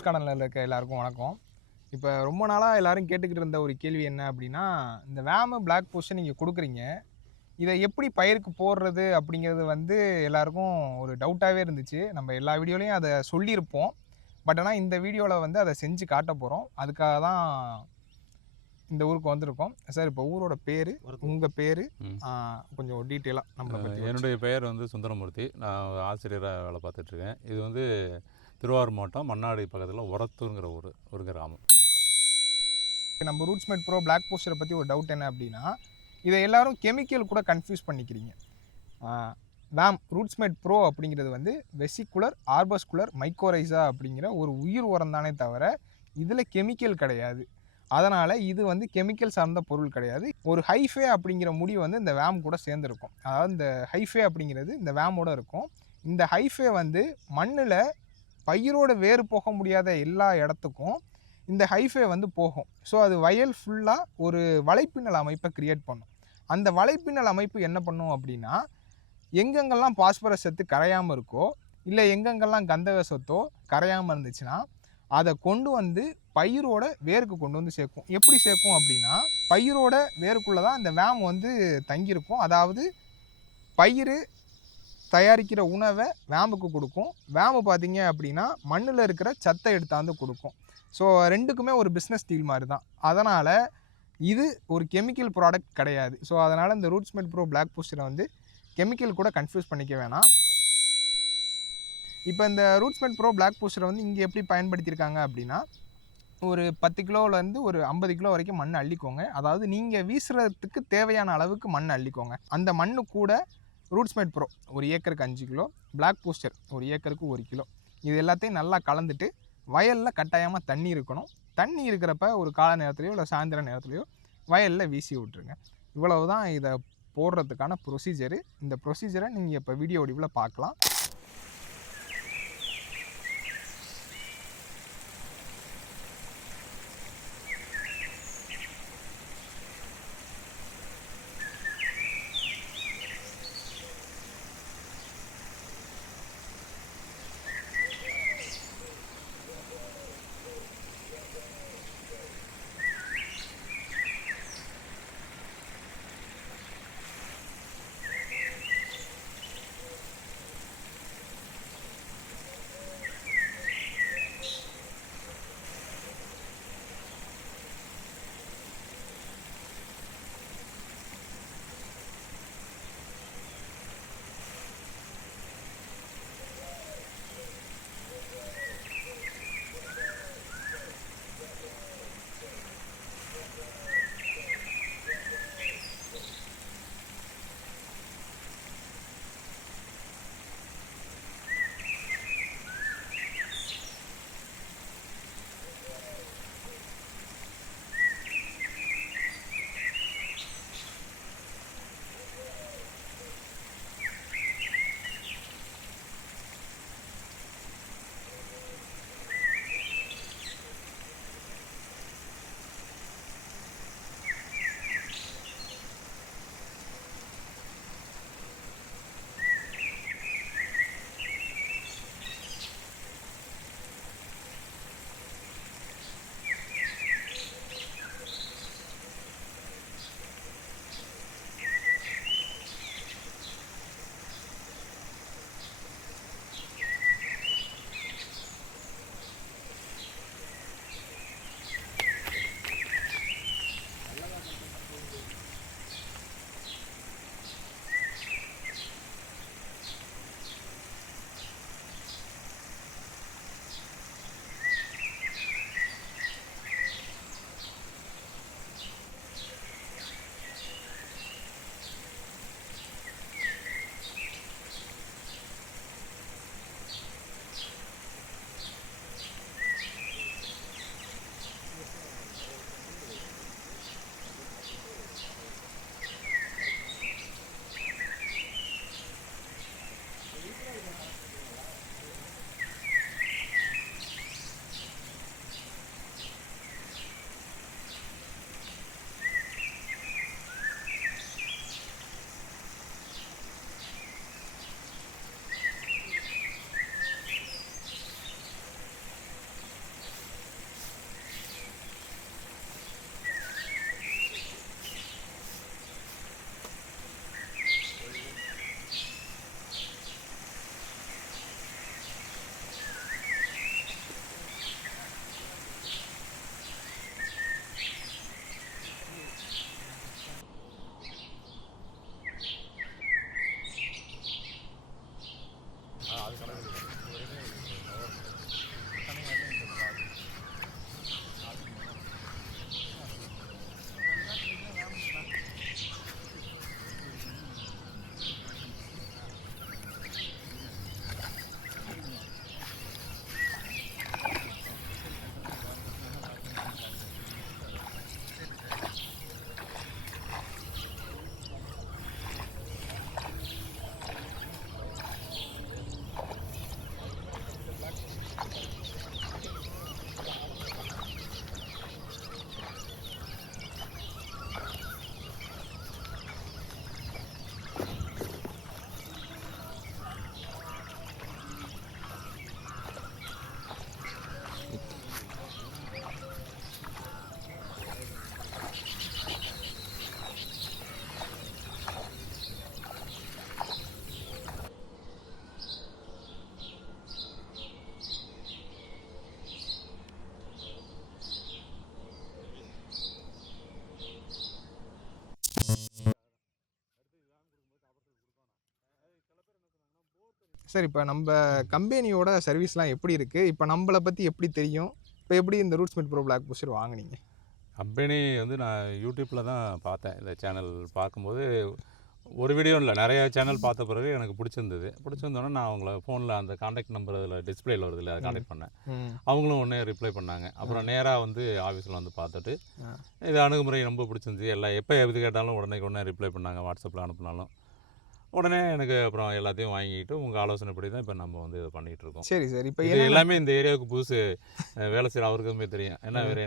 நேர்காணலில் இருக்க எல்லாருக்கும் வணக்கம். இப்போ ரொம்ப நாளாக எல்லாரும் கேட்டுக்கிட்டு இருந்த ஒரு கேள்வி என்ன அப்படின்னா இந்த வேமு பிளாக் போஸ்ட்டை நீங்கள் கொடுக்குறீங்க. இதை எப்படி பயிருக்கு போடுறது அப்படிங்கிறது வந்து எல்லாருக்கும் ஒரு டவுட்டாகவே இருந்துச்சு. நம்ம எல்லா வீடியோலையும் அதை சொல்லியிருப்போம். பட் ஆனால் இந்த வீடியோவில் வந்து அதை செஞ்சு காட்ட போகிறோம் அதுக்காக தான் இந்த ஊருக்கு வந்திருக்கோம். சார் இப்போ ஊரோட பேர் உங்கள் பேர். கொஞ்சம் டீட்டெயிலாக பற்றி என்னுடைய பெயர் வந்து சுந்தரமூர்த்தி. நான் ஆசிரியராக வேலை பார்த்துட்ருக்கேன் இது வந்து திருவாரூர் மாவட்டம் மண்ணாடி பக்கத்தில் உரத்தூருங்கிற ஒரு ஒரு கிராமம். நம்ம ரூட்ஸ் மேட் ப்ரோ பிளாக் போஸ்டரை பற்றி ஒரு டவுட் என்ன அப்படின்னா இதை எல்லாரும் கெமிக்கல் கூட கன்ஃபியூஸ் பண்ணிக்கிறீங்க. வேம் ரூட்ஸ்மேட் ப்ரோ அப்படிங்கிறது வந்து வெசிகுலர் ஆர்பஸ்குலர் மைக்கோரைசா அப்படிங்கிற ஒரு உயிர் உரம் தானே தவிர இதில் கெமிக்கல் கிடையாது. அதனால் இது வந்து கெமிக்கல் சார்ந்த பொருள் கிடையாது. ஒரு ஹைஃபே அப்படிங்கிற முடி வந்து இந்த வேம் கூட சேர்ந்துருக்கும். அதாவது இந்த ஹைஃபே அப்படிங்கிறது இந்த வேமோட இருக்கும். இந்த ஹைஃபே வந்து மண்ணில் பயிரோட வேறு போக முடியாத எல்லா இடத்துக்கும் இந்த ஹைஃபே வந்து போகும். ஸோ அது வயல் ஃபுல்லாக ஒரு வலைப்பின்னல் அமைப்பை க்ரியேட் பண்ணும். அந்த வலைப்பின்னல் அமைப்பு என்ன பண்ணும் அப்படின்னா எங்கெங்கெல்லாம் பாஸ்பரஸ் சத்து கரையாமல் இருக்கோ இல்லை எங்கெங்கெல்லாம் கந்தக சத்தோ கரையாமல் இருந்துச்சுன்னா அதை கொண்டு வந்து பயிரோட வேருக்கு கொண்டு வந்து சேர்க்கும். எப்படி சேர்க்கும் அப்படின்னா பயிரோட வேருக்குள்ளே தான் இந்த வேம் வந்து தங்கியிருக்கும். அதாவது பயிர் தயாரிக்கிற உணவை வேம்புக்கு கொடுக்கும். வேம்பு பார்த்தீங்க அப்படின்னா மண்ணில் இருக்கிற சத்தை எடுத்தாந்து கொடுக்கும். ஸோ ரெண்டுக்குமே ஒரு பிஸ்னஸ் டீல் மாதிரி தான் அதனால் இது ஒரு கெமிக்கல் ப்ராடக்ட் கிடையாது. ஸோ அதனால் இந்த ரூட்ஸ்மெட் ப்ரோ பிளாக் பூஸ்டரை வந்து கெமிக்கல் கூட கன்ஃபியூஸ் பண்ணிக்க வேணாம். இப்போ இந்த ரூட்ஸ்மெட் ப்ரோ பிளாக் பூஸ்டரை வந்து இங்கே எப்படி பயன்படுத்தியிருக்காங்க அப்படின்னா ஒரு பத்து கிலோலேருந்து ஒரு ஐம்பது கிலோ வரைக்கும் மண் அள்ளிக்கோங்க. அதாவது நீங்கள் வீசுறதுக்கு தேவையான அளவுக்கு மண் அள்ளிக்கோங்க. அந்த மண்ணு கூட ரூட்ஸ்மேட் ப்ரோ ஒரு ஏக்கருக்கு அஞ்சு கிலோ. பிளாக் போஸ்டர் ஒரு ஏக்கருக்கு ஒரு கிலோ. இது எல்லாத்தையும் நல்லா கலந்துட்டு வயலில் கட்டாயமாக தண்ணி இருக்கணும். தண்ணி இருக்கிறப்ப ஒரு காலை நேரத்துலையோ இல்லை சாயந்தர நேரத்துலையோ வயலில் வீசி விட்ருங்க இவ்வளவு தான் இதை போடுறதுக்கான ப்ரொசீஜரு இந்த ப்ரொசீஜரை நீங்கள் இப்போ வீடியோ வடிவில் பார்க்கலாம். சார் இப்போ நம்ம கம்பெனியோட சர்வீஸ்லாம் எப்படி இருக்குது இப்போ நம்மளை பற்றி எப்படி தெரியும்? இப்போ எப்படி இந்த ரூட்ஸ்மெட் ப்ரோ பிளாக் பூஸ்டர் வாங்குனீங்க? கம்பெனி வந்து நான் யூடியூப்பில் தான் பார்த்தேன். இந்த சேனல் பார்க்கும்போது ஒரு வீடியோ இல்லை நிறைய சேனல் பார்த்த பிறகு எனக்கு பிடிச்சிருந்தது. பிடிச்சிருந்தோன்னே நான் அவங்கள ஃபோனில் அந்த காண்டாக்ட் நம்பர் அதில் டிஸ்பிளேல வருது இல்லை அதை காண்டாக்ட் பண்ணேன். அவங்களும் உடனே ரிப்ளை பண்ணாங்க. அப்புறம் நேராக வந்து ஆஃபீஸில் வந்து பார்த்துட்டு. இது அணுகுமுறை ரொம்ப பிடிச்சிருந்துச்சு. எல்லாம் எப்போ எது கேட்டாலும் உடனே உடனே ரிப்ளை பண்ணாங்க. வாட்ஸ்அப்பில் அனுப்புனாலும். உடனே எனக்கு அப்புறம் எல்லாத்தையும் வாங்கிட்டு உங்கள் ஆலோசனைப்படி தான் இப்போ நம்ம வந்து இதை பண்ணிகிட்டு இருக்கோம் சரி சார். இப்போ இது எல்லாமே இந்த ஏரியாவுக்கு புதுசு. வேலை செய்கிற அவருக்குமே தெரியும். என்ன வேறு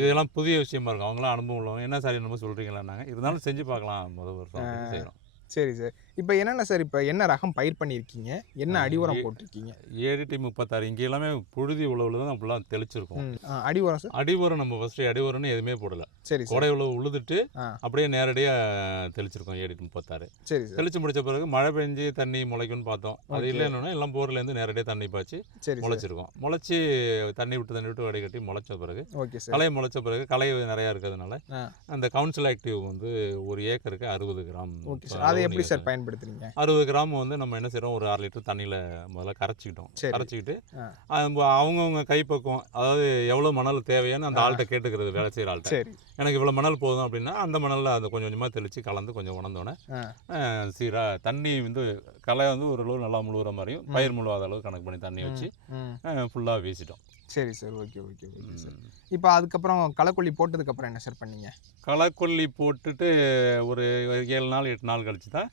இதெல்லாம் புதிய விஷயமா இருக்கும். அவங்களாம் அனுபவம் உள்ளவங்க. என்ன சார் என்னமோ சொல்கிறீங்களான்னாங்க இருந்தாலும் செஞ்சு பார்க்கலாம். முதல் வருஷம் செய்கிறோம் சரி சார். இப்போ என்னென்ன சார் இப்போ என்ன ரகம் பயிர் பண்ணியிருக்கீங்க? என்ன அடி உரம் போட்டிருக்கீங்க? ஏடிடி முப்பத்தாறு இங்கே எல்லாமே புழுதி உழவுல தான் ஃபுல்லாக தெளிச்சிருக்கோம். அடி உரம் சார்? அடி உரம் நம்ம ஃபஸ்ட்டு அடி உரம்னு எதுவுமே போடல. சரி கோடை உழவு உழுதுட்டு அப்படியே நேரடியாக தெளிச்சிருக்கோம் ஏடிடி முப்பத்தாறு. சரி தெளிச்சு முடிச்ச பிறகு மழை பெஞ்சு தண்ணி முளைக்கும்னு பார்த்தோம். அது. இல்லைன்னு எல்லாம் போர்லேருந்து நேரடியாக தண்ணி பாய்ச்சி சரி சார். முளைச்சிருக்கோம். முளைச்சி தண்ணி விட்டு தண்ணி விட்டு வடிகட்டி முளைச்ச பிறகு களை முளைச்ச பிறகு களை நிறையா இருக்கிறதுனால. அந்த கவுன்சில் ஆக்டிவ் வந்து ஒரு ஏக்கருக்கு அறுபது கிராம் அதை எப்படி சார் பயன்படுத்துறீங்க அறுபது கிராம் வந்து நம்ம என்ன செய்றோம்? ஒரு அரை லிட்டர் தண்ணியில் முதல்ல கரைச்சிக்கிட்டோம். சரி. கரைச்சிக்கிட்டு அவங்கவுங்க கைப்பக்குவம் அதாவது எவ்வளோ மணல் தேவையான்னு அந்த ஆள்கிட்ட கேட்டுக்கிறது வேலை செய்கிற ஆள்கிட்ட. சரி. எனக்கு இவ்வளோ மணல் போதும் அப்படின்னா அந்த மணலில் அதை கொஞ்சம் கொஞ்சமாக தெளித்து கலந்து கொஞ்சம் உணர்ந்தோன்னே ஆ. சீராக தண்ணி வந்து களை வந்து ஒரு அளவு நல்லா முழுகிற மாதிரியும் பயிர் முழுவாத அளவு கணக்கு பண்ணி தண்ணி வச்சு ம். ஃபுல்லாக வீசிட்டோம். சரி sir. Okay okay okay sir. இப்போ அதுக்கப்புறம் களைக்கொல்லி போட்டதுக்கப்புறம் என்ன சார் பண்ணீங்க? களைக்கொல்லி போட்டுட்டு ஒரு ஏழு நாள் எட்டு நாள் கழிச்சு தான்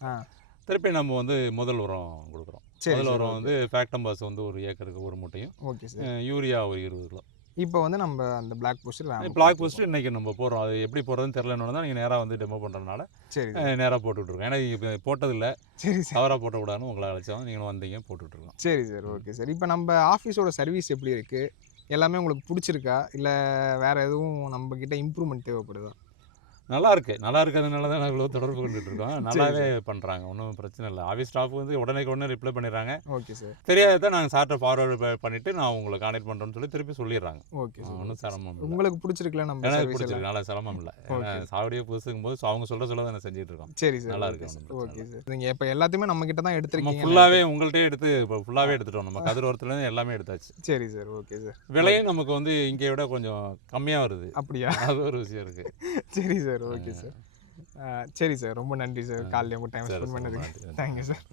திருப்பி நம்ம வந்து முதல் உரம் கொடுக்குறோம். சரி முதல் உரம் வந்து ஃபேக்டம்பாஸ் வந்து ஒரு ஏக்கருக்கு ஒரு மூட்டையும் ஓகே சார். யூரியா ஒரு இருபது கிலோ. இப்போ வந்து நம்ம அந்த பிளாக் போஸ்டர் பிளாக் போஸ்ட் இன்னைக்கு நம்ம போடுறோம். அது எப்படி போடுறதுன்னு தெரியலன்னு தான் நீங்கள் நேராக வந்து டெமோ பண்ணுறதுனால சரி நேராக போட்டுட்ருக்கோம் ஏன்னா இப்போ போட்டதில்லை. சரி தவறாக போட்டக்கூடாதுன்னு உங்களை அழைச்சோம். நீங்களும் வந்தீங்க போட்டுட்ருக்கோம் சரி சார். Okay sir. இப்போ நம்ம ஆஃபீஸோட சர்வீஸ் எப்படி இருக்குது எல்லாமே உங்களுக்கு பிடிச்சிருக்கா? இல்லை வேறு எதுவும் நம்ம கிட்ட இம்ப்ரூவ்மெண்ட் தேவைப்படுதா? நல்லா இருக்கு நல்லா இருக்கிறதுனால தான் நாங்கள் இவ்வளோ தொடர்பு கொண்டுட்டு இருக்கோம் நல்லாவே பண்ணுறாங்க ஒன்றும் பிரச்சனை இல்லை. ஆஃபீஸ் ஸ்டாஃப் வந்து உடனே உடனே ரிப்ளை பண்ணிடுறாங்க. Okay sir. தெரியாத நாங்கள் சார்ட்ட ஃபார்வர்டு பண்ணிவிட்டு நான் உங்களை கான்டாக்ட் பண்ணுறேன்னு சொல்லி திருப்பி சொல்லிடுறாங்க. Okay sir. ஒன்றும் சிரமம் உங்களுக்கு பிடிச்சிருக்குல்ல நம்ம எனக்கு பிடிச்சிருக்கு. நல்லா சிரமம் இல்லை. சாவடியே புதுசுக்கும் போது அவங்க சொல்ல சொல்ல தான் செஞ்சுட்டு இருக்கோம் சரி சார். நல்லா இருக்கு, ஓகே சார். நீங்கள் இப்போ எல்லாத்தையுமே நம்ம கிட்ட தான் நம்ம எடுத்திருக்கீங்க. ஃபுல்லாகவே உங்கள்கிட்டயே எடுத்து இப்போ ஃபுல்லாகவே எடுத்துட்டோம். நம்ம கதிரோரத்துலேருந்து எல்லாமே எடுத்தாச்சு. சரி சார். Okay sir. விலையும் நமக்கு வந்து இங்கே விட கொஞ்சம் கம்மியாக வருது. அப்படியா? அது ஒரு விஷயம் இருக்குது சரி சார். Okay sir. சரி சார். ரொம்ப நன்றி சார். காலையில் உங்கள் டைம் சரி, ஸ்பெண்ட் சரி, பண்ணதுக்கு. Thank you sir